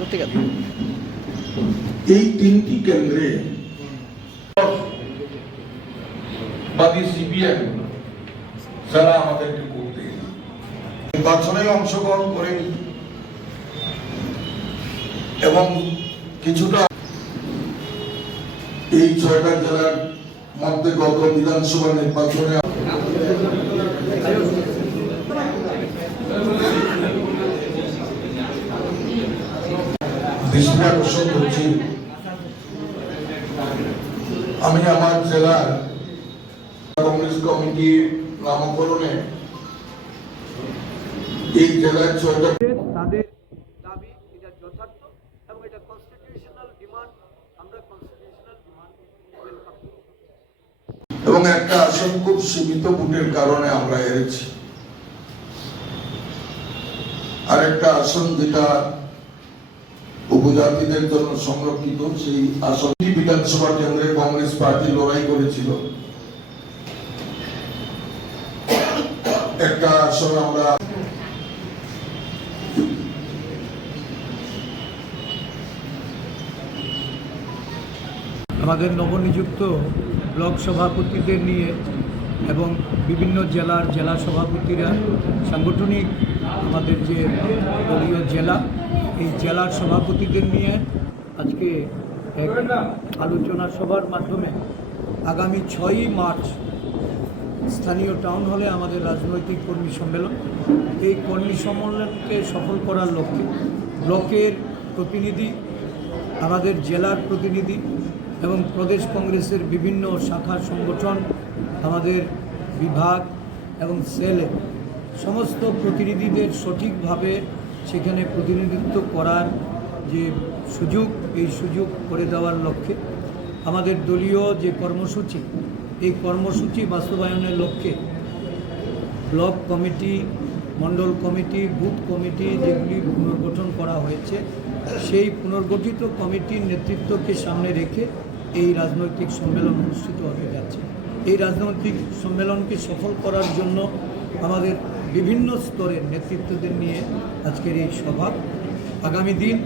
পত্রিকা এই তিনটি কেন্দ্রে বাদী সিপিএম যারা আমাদেরকে করতে নির্বাচনে অংশগ্রহণ করেনি এবং কিছুটা এই ৬টা জেলার মধ্যে গত বিধানসভা নির্বাচনে দৃষ্টি আকর্ষণ করছি। আমি আমার জেলার কংগ্রেস কমিটি নামকরণে এই জেলার ৬টা তাদের দাবি এটা যথার্থ এবং এটা কনস্টিটিউশনাল ডিমান্ড। আমরা কনস্টিটিউশনাল ডিমান্ড ওয়েলকাম করি এবং একটা আসন খুব সীমিত ভোটের কারণে আমরা হেরেছি। আর একটা আসন যেটা উপজাতিদের জন্য সংরক্ষিত, সেই আসনটি বিধানসভা কেন্দ্রে কংগ্রেস পার্টি লড়াই করেছিল। একটা আসন আমরা আমাদের নবনিযুক্ত ব্লক সভাপতিদের নিয়ে এবং বিভিন্ন জেলার জেলা সভাপতিরা সাংগঠনিক আমাদের যে দলীয় জেলা, এই জেলার সভাপতিদের নিয়ে আজকে এক আলোচনা সভার মাধ্যমে আগামী 6ই মার্চ স্থানীয় টাউন হলে আমাদের রাজনৈতিক কর্মী সম্মেলন। এই কর্মী সম্মেলনকে সফল করার লক্ষ্যে ব্লকের প্রতিনিধি, আমাদের জেলার প্রতিনিধি এবং প্রদেশ কংগ্রেসের বিভিন্ন শাখা সংগঠন, আমাদের বিভাগ এবং সেলে সমস্ত প্রতিনিধিদের সঠিকভাবে সেখানে প্রতিনিধিত্ব করার যে সুযোগ, এই সুযোগ করে দেওয়ার লক্ষ্যে আমাদের দলীয় যে কর্মসূচি, এই কর্মসূচি বাস্তবায়নের লক্ষ্যে ব্লক কমিটি, মণ্ডল কমিটি, বুথ কমিটি যেগুলি পুনর্গঠন করা হয়েছে, সেই পুনর্গঠিত কমিটির নেতৃত্বকে সামনে রেখে এই রাজনৈতিক সম্মেলন অনুষ্ঠিত হতে যাচ্ছে। এই রাজনৈতিক সম্মেলনকে সফল করার জন্য আমাদের বিভিন্ন স্তরের নেতৃত্বদের নিয়ে আজকের এই সভা। আগামী দিন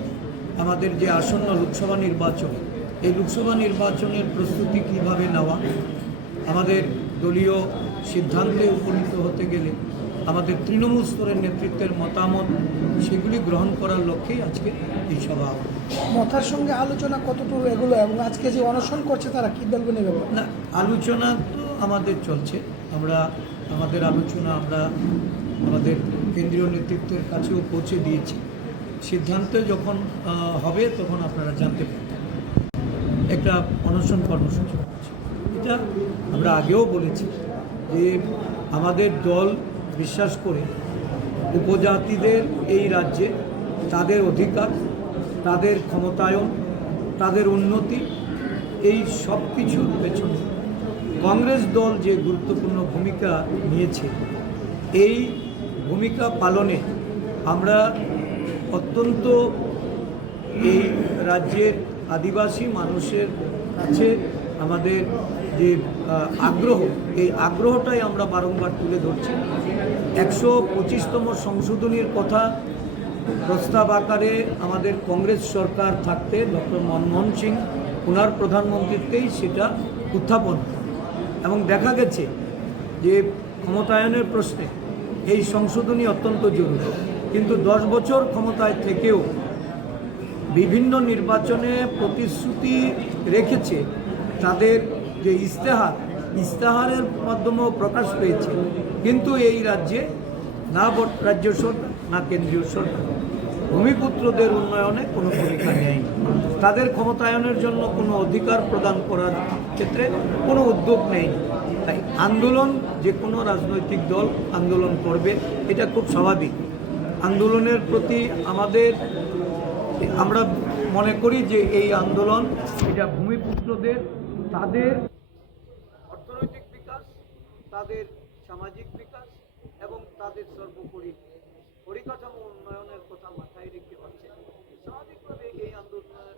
আমাদের যে আসন্ন লোকসভা নির্বাচন, এই লোকসভা নির্বাচনের প্রস্তুতি কীভাবে নেওয়া, আমাদের দলীয় সিদ্ধান্তে উপনীত হতে গেলে আমাদের তৃণমূল স্তরের নেতৃত্বের মতামত, সেগুলি গ্রহণ করার লক্ষ্যেই আজকে এই সভা। মতার সঙ্গে আলোচনা কতটুকু এগুলো এবং আজকে যে অনশন করছে তারা কী বলবেন এই ব্যাপারে? না, আলোচনা তো আমাদের চলছে। আমাদের আলোচনা আমরা আমাদের কেন্দ্রীয় নেতৃত্বের কাছেও পৌঁছে দিয়েছি। সিদ্ধান্ত যখন হবে তখন আপনারা জানতে পারবেন। একটা অনশন কর্মসূচি হচ্ছে, এটা আমরা আগেও বলেছি যে আমাদের দল বিশ্বাস করে উপজাতিদের এই রাজ্যে তাদের অধিকার, তাদের ক্ষমতায়ন, তাদের উন্নতি, এই সব কিছুর পেছনে কংগ্রেস দল যে গুরুত্বপূর্ণ ভূমিকা নিয়েছে, এই ভূমিকা পালনে আমরা অত্যন্ত এই রাজ্যের আদিবাসী মানুষের কাছে আমাদের যে আগ্রহ, এই আগ্রহটাই আমরা বারংবার তুলে ধরছি। 125তম সংশোধনীর কথা প্রস্তাব আকারে আমাদের কংগ্রেস সরকার থাকতে ডক্টর মনমোহন সিং ওনার প্রধানমন্ত্রীত্বেই সেটা উত্থাপন, এবং দেখা গেছে যে ক্ষমতায়নের প্রশ্নে এই সংশোধনী অত্যন্ত জরুরি। কিন্তু 10 বছর ক্ষমতায় থেকেও বিভিন্ন নির্বাচনে প্রতিশ্রুতি রেখেছে, তাদের যে ইস্তেহারের মাধ্যমেও প্রকাশ পেয়েছে, কিন্তু এই রাজ্যে না রাজ্য সরকার না কেন্দ্রীয় সরকার ভূমিপুত্রদের উন্নয়নে কোনো ভূমিকা নেই, তাদের ক্ষমতায়নের জন্য কোনো অধিকার প্রদান করার ক্ষেত্রে কোনো উদ্যোগ নেই। তাই আন্দোলন, যে কোনো রাজনৈতিক দল আন্দোলন করবে, এটা খুব স্বাভাবিক। আন্দোলনের প্রতি আমরা মনে করি যে এই আন্দোলন এটা ভূমিপুত্রদের তাদের অর্থনৈতিক বিকাশ, তাদের সামাজিক বিকাশ এবং তাদের সর্বোপরি পরিকাঠামো উন্নয়নের কথা মাথায় রেখে হচ্ছে। স্বাভাবিকভাবে এই আন্দোলনের